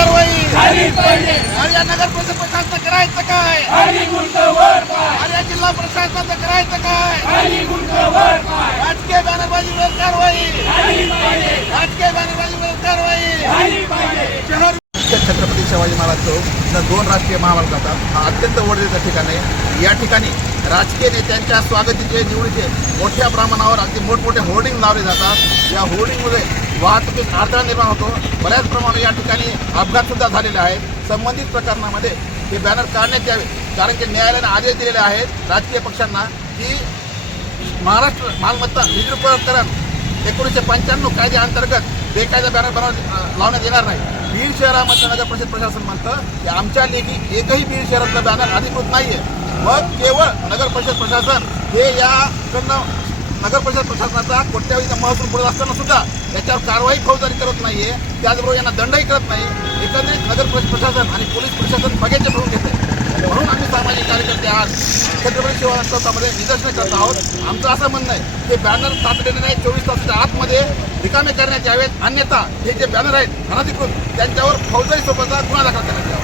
कारवाई. नगर परिषद प्रशासनाचं करायचं काय? खाली गुंत वर पाय. अरे या जिल्हा प्रशासनाचं करायचं काय? राजकीय बॅनरबाजीवर कारवाई. राजकीय बॅनरबाजीवर कारवाई. शहर छत्रपती शिवाजी महाराज चौक दोन राष्ट्रीय महामार्ग जातात. हा अत्यंत वडीचं ठिकाण आहे. या ठिकाणी राजकीय नेत्यांच्या स्वागतीचे निवडीचे मोठ्या प्रमाणावर अगदी मोठमोठे होर्डिंग लावले जातात. या होर्डिंगमुळे वाहतुकीत अडथळा निर्माण होतो. बऱ्याच प्रमाणात या ठिकाणी अपघातसुद्धा झालेले आहेत. संबंधित प्रकरणामध्ये हे बॅनर काढण्यात यावे कारण की न्यायालयाने आदेश दिलेले आहेत राजकीय पक्षांना की महाराष्ट्र मालमत्ता विद्रुपकरण एकोणीसशे पंच्याण्णव कायद्याअंतर्गत बेकायदा बॅनर बनव लावण्यात येणार नाही. बीड शहरामध्ये नगर परिषद प्रशासन म्हणतं की आमच्या लेखी एकही बीड शहरातलं बॅनर अधिकृत आहे मग केवळ नगर परिषद प्रशासन हे याकडनं नगर परिषद प्रशासनाचा कोट्यावधीचा महसूल बुडत असताना सुद्धा याच्यावर कारवाई फौजदारी करत नाहीये. त्याचबरोबर यांना दंडही करत नाही. एकंदरीत नगर परिषद प्रशासन आणि पोलीस प्रशासन बघ्याचे ठरवून घेते म्हणून आम्ही सामाजिक कार्यकर्ते आज छत्रपती शिवाजी चौकामध्ये निदर्शन करत आहोत. आमचं असं म्हणणं आहे की बॅनर तातडीने नाही चोवीस तासाच्या आतमध्ये रिकामे करण्यात यावेत. अन्यथा हे जे बॅनर आहेत अनधिकृत त्यांच्यावर फौजदारी सोबत गुन्हा दाखल करण्यात यावा.